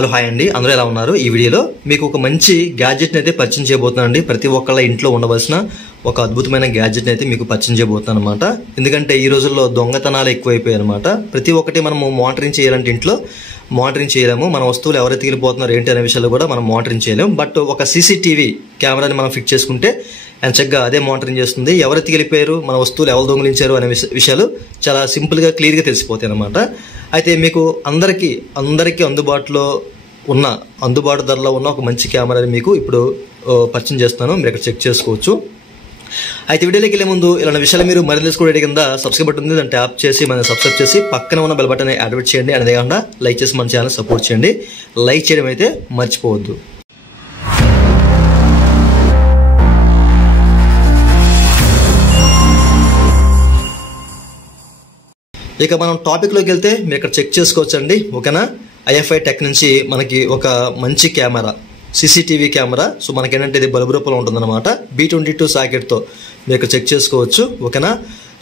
Hello hi అండి, అందరూ ఎలా ఉన్నారు? ఈ వీడియోలో మీకు ఒక మంచి గ్యాడ్జెట్ని అయితే పరిచయం చేయబోతున్నానండి. ప్రతి ఒక్కళ్ళ ఇంట్లో ఉండవలసిన ఒక అద్భుతమైన గ్యాడ్జెట్ని అయితే మీకు పరిచయం చేయబోతున్నాను అనమాట. ఎందుకంటే ఈ రోజుల్లో దొంగతనాలు ఎక్కువైపోయాయి అనమాట. ప్రతి ఒక్కటి మనము మానిటరింగ్ చేయాలంటే ఇంట్లో మానిటరింగ్ చేయలేము. మన వస్తువులు ఎవరు ఎత్తుకెళ్ళిపోతున్నారు ఏంటి అనే విషయాలు కూడా మనం మానిటరింగ్ చేయలేము. బట్ ఒక సీసీటీవీ కెమెరాని మనం ఫిక్స్ చేసుకుంటే చక్కగా అదే మానిటరింగ్ చేస్తుంది. ఎవరు ఎత్తుకెళ్ళిపోయారు, మన వస్తువులు ఎవరు దొంగిలించారు అనే విషయాలు చాలా సింపుల్గా క్లియర్గా తెలిసిపోతాయి అనమాట. అయితే మీకు అందరికీ అందుబాటు ధరలో ఉన్న ఒక మంచి కెమెరాని మీకు ఇప్పుడు పరిచయం చేస్తాను. మీరు ఇక్కడ చెక్ చేసుకోవచ్చు. అయితే వీడియోలోకి వెళ్ళే ముందు ఇలాంటి విషయాలు మీరు మరింత తెలుసుకోవడానికి కింద సబ్స్క్రైబ్ బటన్ ఉంది, దాన్ని ట్యాప్ చేసి మనం సబ్స్క్రైబ్ చేసి పక్కన ఉన్న బెల్ బటన్ యాక్టివేట్ చేయండి. అదే కాకుండా లైక్ చేసి మన ఛానల్ సపోర్ట్ చేయండి. లైక్ చేయడం అయితే మర్చిపోవద్దు. ఇక మనం టాపిక్లోకి వెళ్తే మీరు ఇక్కడ చెక్ చేసుకోవచ్చు అండి. ఓకేనా, ఐఎఫ్ఐ టెక్ నుంచి మనకి ఒక మంచి కెమెరా, సీసీటీవీ కెమెరా. సో మనకి ఏంటంటే ఇది బల్బు రూపంలో ఉంటుందన్నమాట. B22 సాకెట్తో మీరు ఇక్కడ చెక్ చేసుకోవచ్చు. ఓకేనా,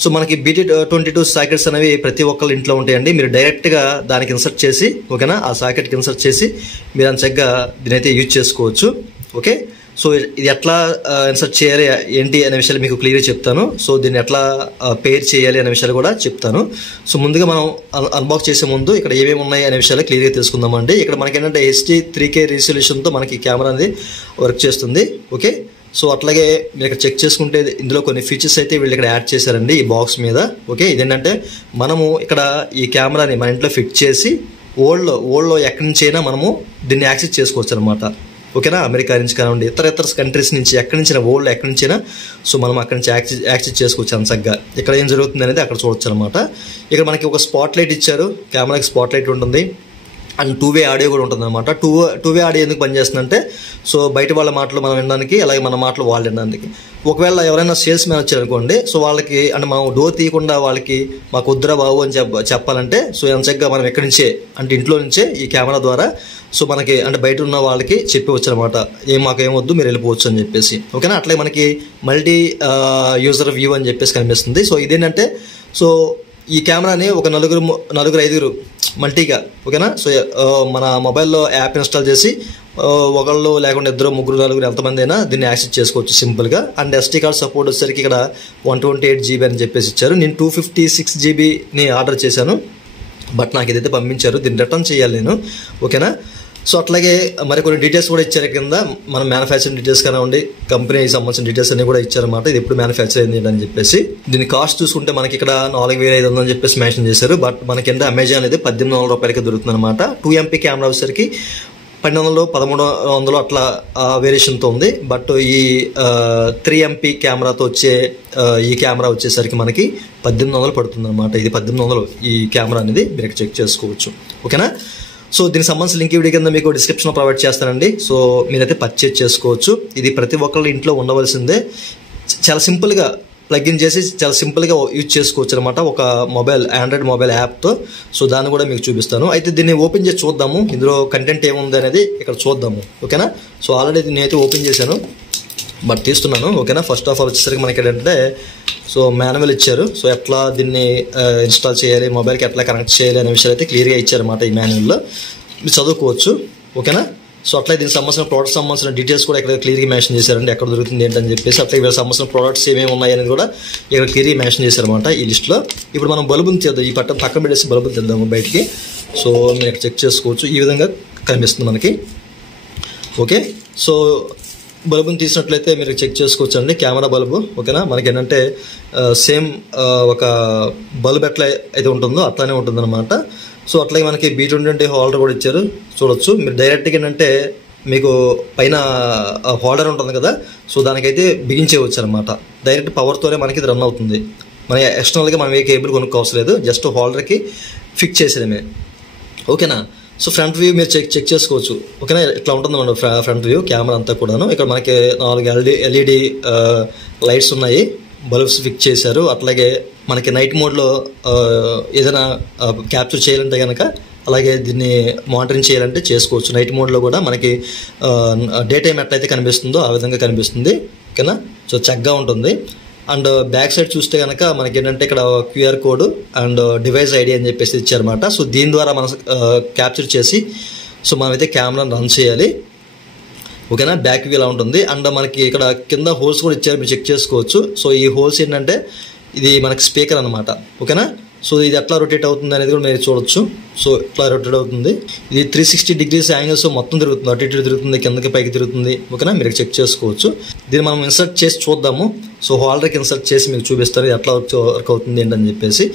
సో మనకి B22 సాకెట్స్ అనేవి ప్రతి ఒక్కళ్ళ ఇంట్లో ఉంటాయండి. మీరు డైరెక్ట్గా దానికి ఇన్సర్ట్ చేసి, ఓకేనా, ఆ సాకెట్కి ఇన్సర్ట్ చేసి మీరు చక్కగా దీనైతే యూజ్ చేసుకోవచ్చు. ఓకే, సో ఇది ఎట్లా ఇన్సర్ట్ చేయాలి ఏంటి అనే విషయాలు మీకు క్లియర్గా చెప్తాను. సో దీన్ని ఎట్లా పేర్ చేయాలి అనే విషయాలు కూడా చెప్తాను. సో ముందుగా మనం అన్బాక్స్ చేసే ముందు ఇక్కడ ఏమేమి ఉన్నాయి అనే విషయాలు క్లియర్గా తెలుసుకుందామండి. ఇక్కడ మనకి ఏంటంటే HD 3K రిజల్యూషన్తో మనకి కెమెరా అనేది వర్క్ చేస్తుంది. ఓకే, సో అట్లాగే మీరు ఇక్కడ చెక్ చేసుకుంటే ఇందులో కొన్ని ఫీచర్స్ అయితే వీళ్ళు ఇక్కడ యాడ్ చేశారండి ఈ బాక్స్ మీద. ఓకే, ఇదేంటంటే మనము ఇక్కడ ఈ కెమెరాని మన ఇంట్లో ఫిట్ చేసి వరల్డ్లో ఎక్కడి నుంచి అయినా మనము దీన్ని యాక్సెస్ చేసుకోవచ్చు అనమాట. ఓకేనా, అమెరికా నుంచి కానివ్వండి, ఇతర కంట్రీస్ నుంచి ఎక్కడి నుంచి వరల్డ్ ఎక్కడి నుంచైనా సో మనం అక్కడి నుంచి యాక్సెస్ చేసుకోవచ్చు అంతగా. ఇక్కడ ఏం జరుగుతుంది అనేది అక్కడ చూడొచ్చు అనమాట. ఇక్కడ మనకి ఒక స్పాట్ లైట్ ఇచ్చారు, కెమెరాకి స్పాట్ లైట్ ఉంటుంది. అండ్ 2-వే ఆడియో కూడా ఉంటుంది అనమాట. 2-వే ఆడియో ఎందుకు పనిచేస్తుందంటే సో బయట వాళ్ళ మాటలు మనం వినడానికి, అలాగే మన మాటలు వాళ్ళు వినడానికి. ఒకవేళ ఎవరైనా సేల్స్ మ్యాన్ వచ్చారనుకోండి, సో వాళ్ళకి అంటే మనం డోర్ తీయకుండా వాళ్ళకి మాకు వద్దురా బాబు అని చెప్పాలంటే సో ఎంచక్కగా మనం ఎక్కడి నుంచే అంటే ఇంట్లో నుంచే ఈ కెమెరా ద్వారా సో మనకి అంటే బయట ఉన్న వాళ్ళకి చెప్పవచ్చు అనమాట, మాకు ఏమొద్దు మీరు వెళ్ళిపోవచ్చు అని చెప్పేసి. ఓకేనా, అట్లే మనకి మల్టీ యూజర్ వ్యూ అని చెప్పేసి కనిపిస్తుంది. సో ఇదేంటంటే సో ఈ కెమెరాని ఒక నలుగురు 5 మల్టీగా, ఓకేనా, సో మన మొబైల్లో యాప్ ఇన్స్టాల్ చేసి ఒకళ్ళు లేకుండా 2, 3, 4 ఎంతమంది అయినా దీన్ని యాక్సెస్ చేసుకోవచ్చు సింపుల్గా. అండ్ SD కార్డ్ సపోర్ట్ వచ్చేసరికి ఇక్కడ 128 GB అని చెప్పేసి ఇచ్చారు. నేను 256 GBని ఆర్డర్ చేశాను, బట్ నాకు ఇదైతే పంపించారు. దీన్ని రిటర్న్ చేయాలి నేను. ఓకేనా, సో అట్లాగే మరికొన్ని డీటెయిల్స్ కూడా ఇచ్చారు కింద. మన మ్యానుఫ్యాక్చరింగ్ డీటెయిల్స్ కానివ్వండి, కంపెనీకి సంబంధించిన డీటెయిల్స్ అన్ని కూడా ఇచ్చారన్నమాట. ఇది ఎప్పుడు మ్యానుఫ్యాక్చర్ అయింది అని చెప్పేసి. దీని కాస్ట్ చూసుకుంటే మనకి ఇక్కడ 4500 అని చెప్పేసి మెన్షన్ చేశారు. బట్ మనకి ఎంత అమెజాన్ అనేది 1800 రూపాయలకి దొరుకుతుంది అనమాట. 2MP కెమెరా వచ్చేసరికి 1200, 1300 అట్లా వేరియేషన్తో ఉంది. బట్ ఈ 3MP కెమెరాతో వచ్చే ఈ కెమెరా వచ్చేసరికి మనకి 1800 పడుతుంది అనమాట. ఇది 1800 ఈ కెమెరా అనేది మీరు చెక్ చేసుకోవచ్చు. ఓకేనా, సో దీనికి సంబంధించిన లింక్ వీడియో కింద మీకు డిస్క్రిప్షన్లో ప్రొవైడ్ చేస్తానండి. సో మీరైతే పర్చేజ్ చేసుకోవచ్చు. ఇది ప్రతి ఒక్కళ్ళ ఇంట్లో ఉండవలసిందే. చాలా సింపుల్గా ప్లగ్ఇన్ చేసి చాలా సింపుల్గా యూజ్ చేసుకోవచ్చు అనమాట ఒక ఆండ్రాయిడ్ మొబైల్ యాప్తో. సో దాన్ని కూడా మీకు చూపిస్తాను. అయితే దీన్ని ఓపెన్ చేసి చూద్దాము, ఇందులో కంటెంట్ ఏముంది అనేది ఇక్కడ చూద్దాము. ఓకేనా, సో ఆల్రెడీ నేనైతే ఓపెన్ చేశాను, బట్ తీస్తున్నాను. ఓకేనా, ఫస్ట్ ఆఫ్ ఆల్ వచ్చేసరికి మనకి ఏంటంటే సో మాన్యువల్ ఇచ్చారు. సో ఎట్లా దీన్ని ఇన్స్టాల్ చేయాలి, మొబైల్కి ఎట్లా కనెక్ట్ చేయాలి అనే విషయాలు అయితే క్లియర్గా ఇచ్చారన్నమాట ఈ మాన్యువల్లో. మీరు చదువుకోవచ్చు. ఓకేనా, సో అట్లా దీనికి సంబంధించిన ప్రోడక్ట్ సంబంధించిన డీటెయిల్స్ కూడా ఇక్కడ క్లియర్గా మెన్షన్ చేశారండి, ఎక్కడ దొరుకుతుంది ఏంటని చెప్పేసి. అట్లా వీళ్ళకి సంబంధించిన ప్రోడక్ట్స్ ఏమేమి ఉన్నాయని కూడా ఇక్కడ క్లియర్గా మెన్షన్ చేశారన్నమాట ఈ లిస్ట్లో. ఇప్పుడు మనం బల్బుని చేద్దాం, ఈ పక్కన పెట్టేసి బల్బుని తెద్దాము బయటికి. సో మీరు ఇక్కడ చెక్ చేసుకోవచ్చు, ఈ విధంగా కనిపిస్తుంది మనకి. ఓకే, సో బల్బుని తీసినట్లయితే మీరు చెక్ చేసుకోవచ్చు అండి, కెమెరా బల్బు. ఓకేనా, మనకి ఏంటంటే సేమ్ ఒక బల్బ్ ఎట్లా అయితే ఉంటుందో అట్లానే ఉంటుందన్నమాట. సో అట్లాగే మనకి B22 హోల్డర్ కూడా ఇచ్చారు, చూడొచ్చు. మీరు డైరెక్ట్గా ఏంటంటే మీకు పైన హోల్డర్ ఉంటుంది కదా, సో దానికైతే బిగించేవచ్చు అనమాట. డైరెక్ట్ పవర్తోనే మనకి ఇది రన్ అవుతుంది. మన ఎక్స్టర్నల్గా మనం ఏ కేబుల్ కొనుక్కోవసరం లేదు, జస్ట్ హోల్డర్కి ఫిక్స్ చేసేయడమే. ఓకేనా, సో ఫ్రంట్ వ్యూ మీరు చెక్ చేసుకోవచ్చు. ఓకేనా, ఇట్లా ఉంటుంది మన ఫ్రంట్ వ్యూ కెమెరా అంతా కూడాను. ఇక్కడ మనకి 4 LED లైట్స్ ఉన్నాయి, బల్బ్స్ ఫిక్స్ చేశారు. అట్లాగే మనకి నైట్ మోడ్లో ఏదైనా క్యాప్చర్ చేయాలంటే కనుక, అలాగే దీన్ని మానిటరింగ్ చేయాలంటే చేసుకోవచ్చు. నైట్ మోడ్లో కూడా మనకి డే టైం ఎట్లయితే కనిపిస్తుందో ఆ విధంగా కనిపిస్తుంది. ఓకేనా, సో చక్కగా ఉంటుంది. అండ్ బ్యాక్ సైడ్ చూస్తే కనుక మనకి ఏంటంటే ఇక్కడ QR code and device ID అని చెప్పేసి ఇచ్చారన్నమాట. సో దీని ద్వారా మనం క్యాప్చర్ చేసి సో మనమైతే కెమెరాని రన్ చేయాలి. ఓకేనా, బ్యాక్ వ్యూ ఇలా ఉంటుంది. అండ్ మనకి ఇక్కడ కింద హోల్స్ కూడా ఇచ్చారు, మీరు చెక్ చేసుకోవచ్చు. సో ఈ హోల్స్ ఏంటంటే ఇది మనకి స్పీకర్ అనమాట. ఓకేనా, సో ఇది ఎట్లా రొటేట్ అవుతుంది అనేది కూడా మీరు చూడొచ్చు. సో ఇట్లా రొటేట్ అవుతుంది. ఇది 360 degrees యాంగిల్స్ మొత్తం తిరుగుతుంది, అటు ఇటు తిరుగుతుంది, కిందకి పైకి తిరుగుతుంది. ఓకేనా, మీరు చెక్ చేసుకోవచ్చు. దీన్ని మనం ఇన్సర్ట్ చేసి చూద్దాము. సో హోల్డర్కి ఇన్సర్ట్ చేసి మీకు చూపిస్తారు ఎట్లా వర్క్ అవుతుంది ఏంటని చెప్పేసి.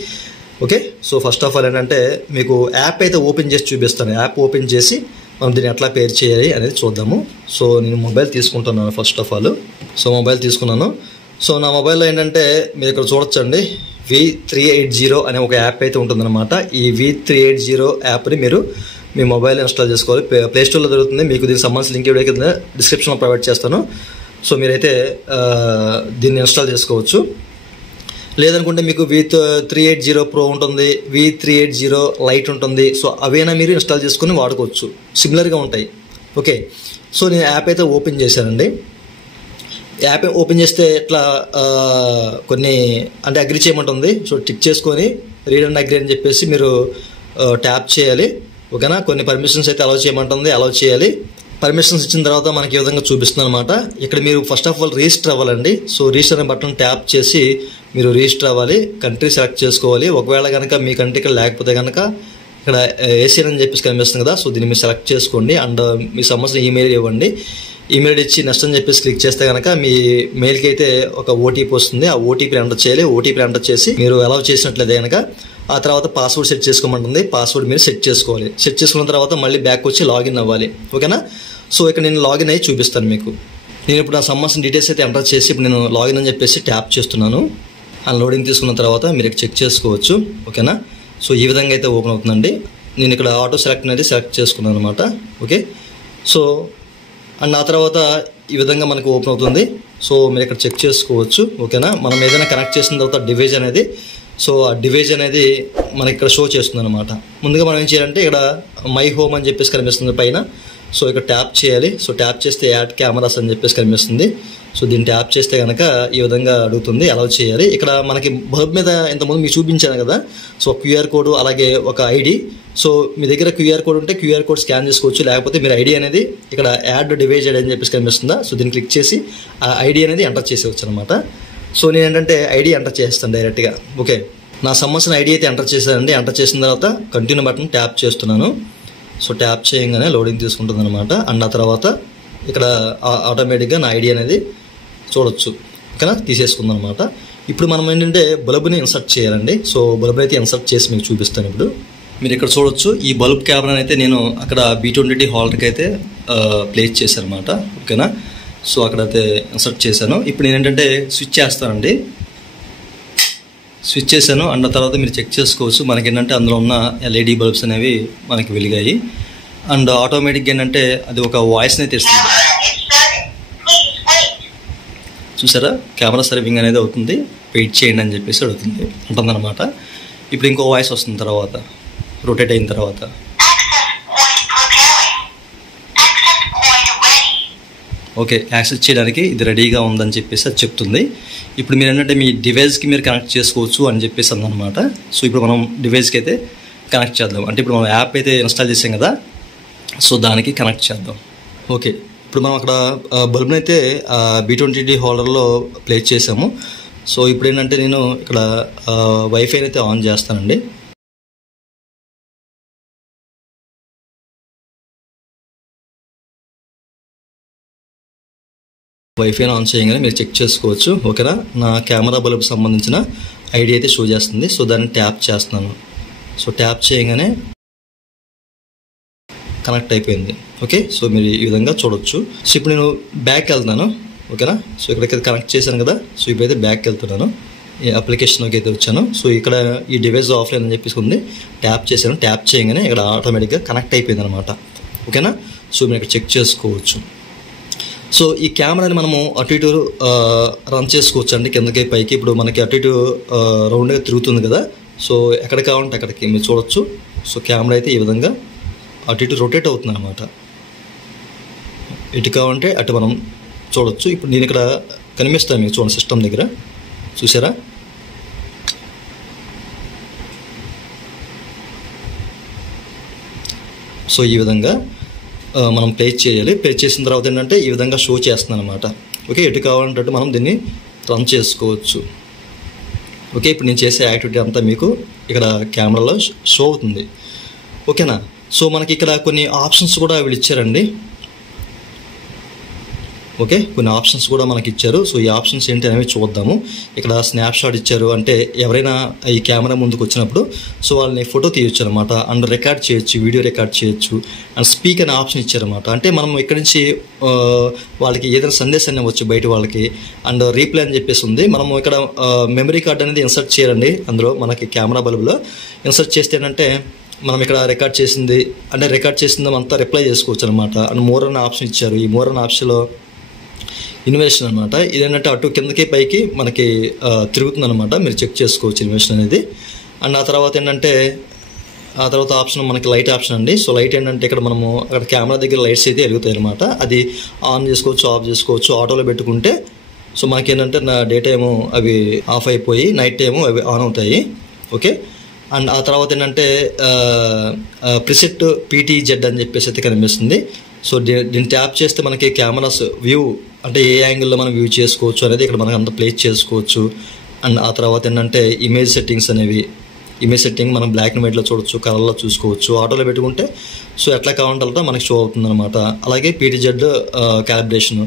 Okay, so first of all ఏంటంటే మీకు యాప్ అయితే ఓపెన్ చేసి చూపిస్తాను. యాప్ ఓపెన్ చేసి మనం దీన్ని ఎట్లా పేర్ చేయాలి అనేది చూద్దాము. సో నేను మొబైల్ తీసుకుంటున్నాను. First of all so mobile తీసుకున్నాను. సో నా మొబైల్లో ఏంటంటే మీరు ఇక్కడ చూడొచ్చండి, V380 అనే ఒక యాప్ అయితే ఉంటుందన్నమాట. ఈ V380 యాప్ని మీరు మీ మొబైల్ ఇన్స్టాల్ చేసుకోవాలి. ప్లే స్టోర్లో దొరుకుతుంది. మీకు దీనికి సంబంధించిన లింక్ వీడియో కింద డిస్క్రిప్షన్లో ప్రొవైడ్ చేస్తాను. సో మీరైతే దీన్ని ఇన్స్టాల్ చేసుకోవచ్చు. లేదనుకుంటే మీకు V380 Pro ఉంటుంది, V380 Lite ఉంటుంది. సో అవైనా మీరు ఇన్స్టాల్ చేసుకుని వాడుకోవచ్చు, సిమిలర్గా ఉంటాయి. ఓకే, సో నేను యాప్ అయితే ఓపెన్ చేశానండి. యాప్ ఓపెన్ చేస్తే ఇట్లా కొన్ని అంటే అగ్రి చేయమంటుంది. సో టిక్ చేసుకొని రీడ్ అండ్ అగ్రి అని చెప్పేసి మీరు ట్యాప్ చేయాలి. ఓకేనా, కొన్ని పర్మిషన్స్ అయితే అలౌ చేయమంటుంది, అలౌ చేయాలి. పర్మిషన్స్ ఇచ్చిన తర్వాత మనకి ఈ విధంగా చూపిస్తుంది అనమాట. ఇక్కడ మీరు ఫస్ట్ ఆఫ్ ఆల్ రిజిస్టర్ అవ్వాలండి. సో రిజిస్టర్ అనే బటన్ ట్యాప్ చేసి మీరు రిజిస్టర్ అవ్వాలి. కంట్రీ సెలెక్ట్ చేసుకోవాలి. ఒకవేళ కనుక మీ కంట్రీ ఇక్కడ లేకపోతే కనుక ఇక్కడ ఏషియన్ అని చెప్పేసి కనిపిస్తుంది కదా, సో దీన్ని మీరు సెలెక్ట్ చేసుకోండి. అండ్ మీ సంబంధించిన ఈమెయిల్ ఇవ్వండి. ఈమెయిల్ ఇచ్చి నెక్స్ట్ అని చెప్పేసి క్లిక్ చేస్తే కనుక మీ మెయిల్కి అయితే ఒక ఓటీపీ వస్తుంది. ఆ ఓటీపీ ఎంటర్ చేయాలి. ఓటీపీ ఎంటర్ చేసి మీరు అలౌ చేసినట్లయితే కనుక ఆ తర్వాత పాస్వర్డ్ సెట్ చేసుకోమంటుంది. పాస్వర్డ్ మీరు సెట్ చేసుకోవాలి. సెట్ చేసుకున్న తర్వాత మళ్ళీ బ్యాక్ వచ్చి లాగిన్ అవ్వాలి. ఓకేనా, సో ఇక్కడ నేను లాగిన్ అయ్యి చూపిస్తాను మీకు. నేను ఇప్పుడు నా సంబంధించిన డీటెయిల్స్ అయితే ఎంటర్ చేసి ఇప్పుడు నేను లాగిన్ అని చెప్పేసి ట్యాప్ చేస్తున్నాను. ఆ లోడింగ్ తీసుకున్న తర్వాత మీరు చెక్ చేసుకోవచ్చు. ఓకేనా, సో ఈ విధంగా అయితే ఓపెన్ అవుతుందండి. నేను ఇక్కడ ఆటో సెలెక్ట్ అనేది సెలెక్ట్ చేసుకున్నాను అనమాట. ఓకే, సో అండ్ ఆ తర్వాత ఈ విధంగా మనకు ఓపెన్ అవుతుంది. సో మీరు ఇక్కడ చెక్ చేసుకోవచ్చు. ఓకేనా, మనం ఏదైనా కనెక్ట్ చేసిన తర్వాత డివైస్ అనేది, సో ఆ డివైస్ అనేది మనకి ఇక్కడ షో చేస్తుంది అనమాట. ముందుగా మనం ఏం చేయాలంటే ఇక్కడ మై హోమ్ అని చెప్పేసి కనిపిస్తుంది పైన. సో ఇక్కడ ట్యాప్ చేయాలి. సో ట్యాప్ చేస్తే యాడ్ కెమెరాస్ అని చెప్పేసి కనిపిస్తుంది. సో దీన్ని ట్యాప్ చేస్తే కనుక ఈ విధంగా అడుగుతుంది, అలౌ చేయాలి. ఇక్కడ మనకి బల్బ్ మీద ఇంతకుముందు మీకు చూపించాను కదా, సో QR కోడ్ అలాగే ఒక ఐడి. సో మీ దగ్గర QR కోడ్ ఉంటే QR కోడ్ స్కాన్ చేసుకోవచ్చు. లేకపోతే మీరు ఐడి అనేది ఇక్కడ యాడ్ డివైజ్ అని చెప్పేసి కనిపిస్తుందా, సో దీన్ని క్లిక్ చేసి ఆ ఐడి అనేది ఎంటర్ చేసేవచ్చు అనమాట. సో నేను ఏంటంటే ఐడి ఎంటర్ చేస్తాను డైరెక్ట్గా. ఓకే, నా సంబంధించిన ఐడి అయితే ఎంటర్ చేశానండి. ఎంటర్ చేసిన తర్వాత కంటిన్యూ బటన్ ట్యాప్ చేస్తున్నాను. సో ట్యాప్ చేయగానే లోడింగ్ తీసుకుంటుంది అనమాట. అండ్ ఆ తర్వాత ఇక్కడ ఆటోమేటిక్గా నా ఐడి అనేది చూడొచ్చు. ఓకేనా, తీసేసుకుందాం అనమాట. ఇప్పుడు మనం ఏంటంటే బల్బ్ని ఇన్సర్ట్ చేయాలండి. సో బల్బ్ అయితే ఇన్సర్ట్ చేసి మీకు చూపిస్తాను. ఇప్పుడు మీరు ఇక్కడ చూడొచ్చు, ఈ బల్బ్ కెమెరాని అయితే నేను అక్కడ B20 హోల్డర్కి అయితే ప్లేస్ చేశాను అనమాట. ఓకేనా, సో అక్కడైతే ఇన్సర్ట్ చేశాను. ఇప్పుడు నేను ఏంటంటే స్విచ్ చేస్తానండి. స్విచ్ చేశాను. అండ్ తర్వాత మీరు చెక్ చేసుకోవచ్చు. మనకి ఏంటంటే అందులో ఉన్న LED బల్బ్స్ అనేవి మనకి వెలిగాయి. అండ్ ఆటోమేటిక్గా ఏంటంటే అది ఒక వాయిస్ని తెస్తుంది. చూసారా, కెమెరా సర్వింగ్ అనేది అవుతుంది, వెయిట్ చేయండి అని చెప్పేసి అడుగుతుంది ఉంటుందన్నమాట. ఇప్పుడు ఇంకో వాయిస్ వస్తుంది తర్వాత, రొటేట్ అయిన తర్వాత. ఓకే, యాక్సెస్ చేయడానికి ఇది రెడీగా ఉందని చెప్పేసి అది చెప్తుంది. ఇప్పుడు మీరు ఏంటంటే మీ డివైస్కి మీరు కనెక్ట్ చేసుకోవచ్చు అని చెప్పేసి అందనమాట. సో ఇప్పుడు మనం డివైస్కి అయితే కనెక్ట్ చేద్దాం. అంటే ఇప్పుడు మనం యాప్ అయితే ఇన్స్టాల్ చేసాం కదా, సో దానికి కనెక్ట్ చేద్దాం. ఓకే, ఇప్పుడు మనం అక్కడ బల్బ్ని అయితే B20 హోల్డర్లో ప్లేస్ చేసాము. సో ఇప్పుడు ఏంటంటే నేను ఇక్కడ వైఫైని అయితే ఆన్ చేస్తానండి. వైఫైని ఆన్ చేయగానే మీరు చెక్ చేసుకోవచ్చు. ఓకేనా, నా కెమెరా బల్బ్ సంబంధించిన ఐడి అయితే షో చేస్తుంది. సో దాన్ని ట్యాప్ చేస్తున్నాను. సో ట్యాప్ చేయగానే కనెక్ట్ అయిపోయింది. ఓకే, సో మీరు ఈ విధంగా చూడొచ్చు. సో ఇప్పుడు నేను బ్యాక్ వెళ్తున్నాను. ఓకేనా, సో ఇక్కడికి కనెక్ట్ చేశాను కదా, సో ఇప్పుడైతే బ్యాక్ వెళ్తున్నాను. ఈ అప్లికేషన్లోకి అయితే వచ్చాను. సో ఇక్కడ ఈ డివైస్ ఆఫ్లైన్ అని చెప్పేసి ఉంది. ట్యాప్ చేశాను. ట్యాప్ చేయగానే ఇక్కడ ఆటోమేటిక్గా కనెక్ట్ అయిపోయింది అనమాట. ఓకేనా, సో మీరు ఇక్కడ చెక్ చేసుకోవచ్చు. సో ఈ కెమెరాని మనము అటు ఇటు రన్ చేసుకోవచ్చు అండి, కిందకి పైకి. ఇప్పుడు మనకి అటు ఇటు రౌండ్గా తిరుగుతుంది కదా, సో ఎక్కడ కావాలంటే అక్కడికి మీరు చూడొచ్చు. సో కెమెరా అయితే ఈ విధంగా అటు ఇటు రొటేట్ అవుతుంది అనమాట. ఇటు కావాలంటే అటు మనం చూడొచ్చు. ఇప్పుడు నేను ఇక్కడ కనిపిస్తాను మీకు, చూడండి సిస్టమ్ దగ్గర చూసారా. సో ఈ విధంగా మనం ప్లేస్ చేయాలి. ప్లేస్ చేసిన తర్వాత ఏంటంటే ఈ విధంగా షో చేస్తుంది అనమాట. ఓకే, ఎటు కావాలంటే మనం దీన్ని రన్ చేసుకోవచ్చు. ఓకే, ఇప్పుడు నేను చేసే యాక్టివిటీ అంతా మీకు ఇక్కడ కెమెరాలో షో అవుతుంది. ఓకేనా. సో మనకి ఇక్కడ కొన్ని ఆప్షన్స్ కూడా వీళ్ళు ఇచ్చారండి. ఓకే, కొన్ని ఆప్షన్స్ కూడా మనకి ఇచ్చారు. సో ఈ ఆప్షన్స్ ఏంటి అనేవి చూద్దాము. ఇక్కడ స్నాప్ షాట్ ఇచ్చారు, అంటే ఎవరైనా ఈ కెమెరా ముందుకు వచ్చినప్పుడు సో వాళ్ళని ఫోటో తీయొచ్చు అనమాట. అండ్ రికార్డ్ చేయొచ్చు, వీడియో రికార్డ్ చేయొచ్చు. అండ్ స్పీక్ అనే ఆప్షన్ ఇచ్చారనమాట. అంటే మనం ఇక్కడ నుంచి వాళ్ళకి ఏదైనా సందేశాన్ని ఇవ్వచ్చు బయట వాళ్ళకి. అండ్ రీప్లై అని చెప్పేసి ఉంది. మనము ఇక్కడ మెమరీ కార్డ్ అనేది ఇన్సర్ట్ చేయాలండి. అందులో మనకి కెమెరా బల్బులో ఇన్సర్ట్ చేస్తే ఏంటంటే మనం ఇక్కడ రికార్డ్ చేసింది అంతా రిప్లై చేసుకోవచ్చు అనమాట. అండ్ మోర్ అనే ఆప్షన్ ఇచ్చారు. ఈ మోర్ అనే ఆప్షన్లో ఇన్వెషన్ అనమాట. ఇదేంటంటే అటు కిందకి పైకి మనకి తిరుగుతుంది అనమాట. మీరు చెక్ చేసుకోవచ్చు ఇన్వెషన్ అనేది. అండ్ ఆ తర్వాత ఏంటంటే ఆప్షన్ మనకి లైట్ ఆప్షన్ అండి. సో లైట్ ఏంటంటే ఇక్కడ మనము అక్కడ కెమెరా దగ్గర లైట్స్ అయితే వెలుగుతాయి అనమాట. అది ఆన్ చేసుకోవచ్చు, ఆఫ్ చేసుకోవచ్చు. ఆటోలో పెట్టుకుంటే సో మనకి ఏంటంటే డే టైము అవి ఆఫ్ అయిపోయి నైట్ టైము అవి ఆన్ అవుతాయి. ఓకే, అండ్ ఆ తర్వాత ఏంటంటే ప్రిసెట్ PTZ అని చెప్పేసి అయితే కనిపిస్తుంది. సో దీన్ని ట్యాప్ చేస్తే మనకి కెమెరాస్ వ్యూ అంటే ఏ యాంగిల్లో మనం వ్యూ చేసుకోవచ్చు అనేది ఇక్కడ మనకు అంత ప్లేస్ చేసుకోవచ్చు. అండ్ ఆ తర్వాత ఏంటంటే ఇమేజ్ సెట్టింగ్స్ అనేవి, ఇమేజ్ సెట్టింగ్ మనం బ్లాక్ అండ్ వైట్లో చూడొచ్చు, కలర్లో చూసుకోవచ్చు. ఆటోలో పెట్టుకుంటే సో ఎట్లా కావాలంటే మనకి షో అవుతుంది అనమాట. అలాగే PTZ క్యాలిబ్రేషన్.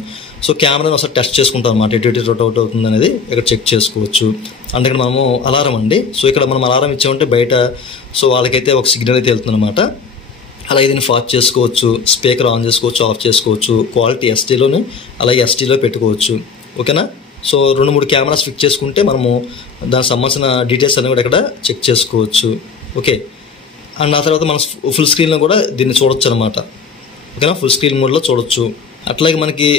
సో కెమెరాని ఒకసారి టెస్ట్ చేసుకుంటాం అనమాట, ఎటు రొటేట్ అవుతుంది అనేది ఇక్కడ చెక్ చేసుకోవచ్చు. అంటే ఇక్కడ మనము అలారం అండి. సో ఇక్కడ మనం అలారం ఇచ్చామంటే బయట సో వాళ్ళకైతే ఒక సిగ్నల్ అయితే వెళ్తుంది అనమాట. అలాగే దీన్ని ఫాస్ట్ చేసుకోవచ్చు, స్పీకర్ ఆన్ చేసుకోవచ్చు, ఆఫ్ చేసుకోవచ్చు. క్వాలిటీ SDలోనే అలాగే SDలో పెట్టుకోవచ్చు. ఓకేనా. సో 2-3 కెమెరాస్ ఫిక్స్ చేసుకుంటే మనము దానికి సంబంధించిన డీటెయిల్స్ అన్నీ కూడా ఇక్కడ చెక్ చేసుకోవచ్చు. ఓకే, అండ్ ఆ తర్వాత మనం ఫుల్ స్క్రీన్లో కూడా దీన్ని చూడొచ్చు అనమాట. ఓకేనా, ఫుల్ స్క్రీన్ మోడ్లో చూడొచ్చు. అట్లాగే మనకి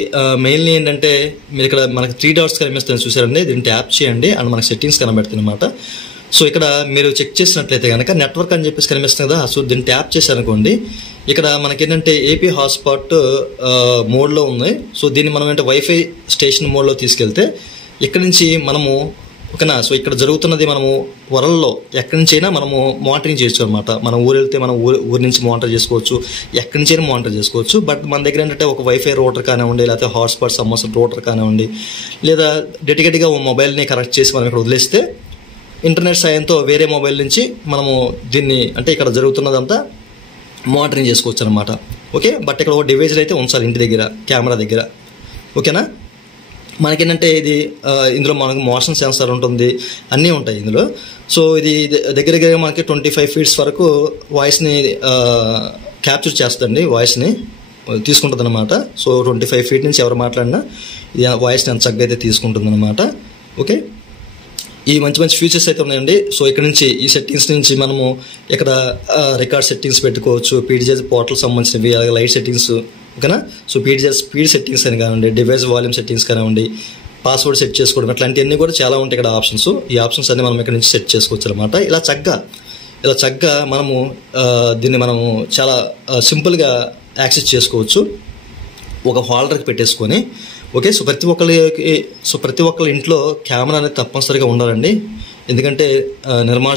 మెయిన్లీ ఏంటంటే మీరు ఇక్కడ మనకి 3 డాట్స్ కనిపిస్తుంది చూసారండి. దీన్ని ట్యాప్ చేయండి అండ్ మనకి సెట్టింగ్స్ కనబడుతుంది అనమాట. సో ఇక్కడ మీరు చెక్ చేసినట్లయితే కనుక నెట్వర్క్ అని చెప్పేసి కనిపిస్తుంది కదా. సో దీన్ని ట్యాప్ చేశారనుకోండి, ఇక్కడ మనకి ఏంటంటే AP హాట్స్పాట్ మోడ్లో ఉంది. సో దీన్ని మనం అంటే వైఫై స్టేషన్ మోడ్లో తీసుకెళ్తే ఇక్కడ నుంచి మనము ఓకేనా. సో ఇక్కడ జరుగుతున్నది మనము వరల్డ్లో ఎక్కడి నుంచి అయినా మనము మానిటరింగ్ చేయొచ్చు అనమాట. మనం ఊరు వెళ్తే మనం ఊరి నుంచి మానిటర్ చేసుకోవచ్చు, ఎక్కడి నుంచి అయినా మానిటర్ చేసుకోవచ్చు. బట్ మన దగ్గర ఏంటంటే ఒక వైఫై రూటర్ కానివ్వండి, లేకపోతే హాట్స్పాట్ సంబంధించిన రూటర్ కానివ్వండి, లేదా డెడికేట్గా మొబైల్ని కనెక్ట్ చేసి మనం ఇక్కడ వదిలేస్తే ఇంటర్నెట్ సాయంతో వేరే మొబైల్ నుంచి మనము దీన్ని అంటే ఇక్కడ జరుగుతున్నదంతా మానిటరింగ్ చేసుకోవచ్చు అనమాట. ఓకే, బట్ ఇక్కడ ఒక డివైజ్లు అయితే ఉంచాలి ఇంటి దగ్గర, కెమెరా దగ్గర. ఓకేనా. మనకేంటంటే ఇది ఇందులో మనకు మోషన్ సెన్సార్ ఉంటుంది, అన్నీ ఉంటాయి ఇందులో. సో ఇది దగ్గర మనకి 25 feet వరకు వాయిస్ని క్యాప్చర్ చేస్తుందండి, వాయిస్ని తీసుకుంటుంది అనమాట. సో 25 feet నుంచి ఎవరు మాట్లాడినా ఇది వాయిస్ని అంత చక్కగా అయితే తీసుకుంటుంది అనమాట. ఓకే, ఈ మంచి ఫీచర్స్ అయితే ఉన్నాయండి. సో ఇక్కడ నుంచి ఈ సెట్టింగ్స్ నుంచి మనము ఇక్కడ రికార్డ్ సెట్టింగ్స్ పెట్టుకోవచ్చు, PTZ పోర్టల్ సంబంధించినవి, అలాగే లైట్ సెట్టింగ్స్. ఓకేనా. సో PTZ స్పీడ్ సెట్టింగ్స్ అని కానివ్వండి, డివైస్ వాల్యూమ్ సెట్టింగ్స్ కానివ్వండి, పాస్వర్డ్ సెట్ చేసుకోవడం, ఇట్లాంటివన్నీ కూడా చాలా ఉంటాయి ఇక్కడ ఆప్షన్స్. ఈ ఆప్షన్స్ అన్ని మనం ఇక్కడ నుంచి సెట్ చేసుకోవచ్చు అనమాట. ఇలా చక్కగా మనము దీన్ని మనము చాలా సింపుల్గా యాక్సెస్ చేసుకోవచ్చు ఒక హోల్డర్కి పెట్టేసుకొని. ఓకే, సో ప్రతి ఒక్కరి ఇంట్లో కెమెరా అనేది తప్పనిసరిగా ఉండాలండి. ఎందుకంటే నిర్మాణ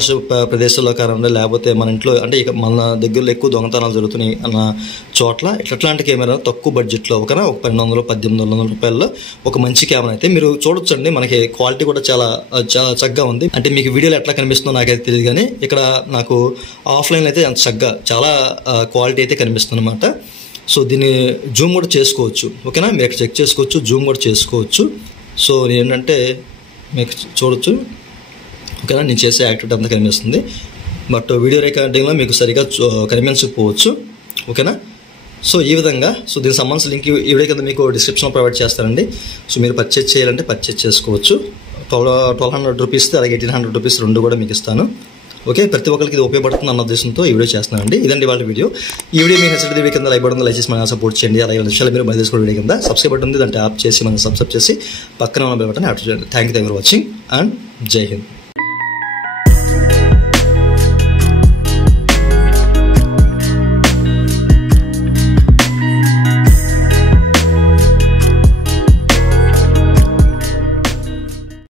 ప్రదేశాల్లో కానివ్వండి, లేకపోతే మన ఇంట్లో అంటే ఇక మన దగ్గరలో ఎక్కువ దొంగతనాలు జరుగుతున్నాయి అన్న చోట్ల ఇట్లాంటి కెమెరా తక్కువ బడ్జెట్లో ఒక 1200-1800 రూపాయల్లో ఒక మంచి కెమెరా అయితే మీరు చూడొచ్చండి. మనకి క్వాలిటీ కూడా చాలా చక్కగా ఉంది. అంటే మీకు వీడియోలో ఎట్లా కనిపిస్తుందో నాకైతే తెలియదు, కానీ ఇక్కడ నాకు ఆఫ్లైన్ అయితే అంత చక్కగా చాలా క్వాలిటీ అయితే కనిపిస్తుంది అనమాట. సో దీన్ని జూమ్ కూడా చేసుకోవచ్చు. ఓకేనా, మీరు ఇక్కడ చెక్ చేసుకోవచ్చు, జూమ్ కూడా చేసుకోవచ్చు. సో ఏంటంటే మీకు చూడొచ్చు. ఓకేనా, నేను చేసే యాక్టివిటీ అంతా కనిపిస్తుంది, బట్ వీడియో రికార్డింగ్లో మీకు సరిగా కనిపించకపోవచ్చు. ఓకేనా. సో ఈ విధంగా దీనికి సంబంధించిన లింక్ ఈ వీడియో కింద మీకు డిస్క్రిప్షన్లో ప్రొవైడ్ చేస్తానండి. సో మీరు పర్చేజ్ చేయాలంటే పర్చేజ్ చేసుకోవచ్చు. 1200 రూపీస్ అలాగే 1800 రూపీస్ రెండు కూడా మీకు ఇస్తాను. ఓకే, ప్రతి ఒక్కరికి ఇది ఉపయోగపడుతుంది అన్న ఉద్దేశంతో ఈ వీడియో చేస్తున్నానండి. ఇదండి వాళ్ళ వీడియో. ఈ వీడియో మీకు నచ్చితే వీడియో కింద లైక్ బటన్ లైక్ చేసి మన సపోర్ట్ చేయండి. అలాగే విషయాలు మీరు బయట తీసుకోండి. వీడియో కింద సబ్స్క్రైబ్ బటన్ ఉంది, దాన్ని ట్యాప్ చేసి మనం సబ్స్క్రైబ్ చేసి పక్కన ఉన్న బెల్ బటన్ యాక్టివేట్ చేయండి. Thank you for watching and జై హింద్.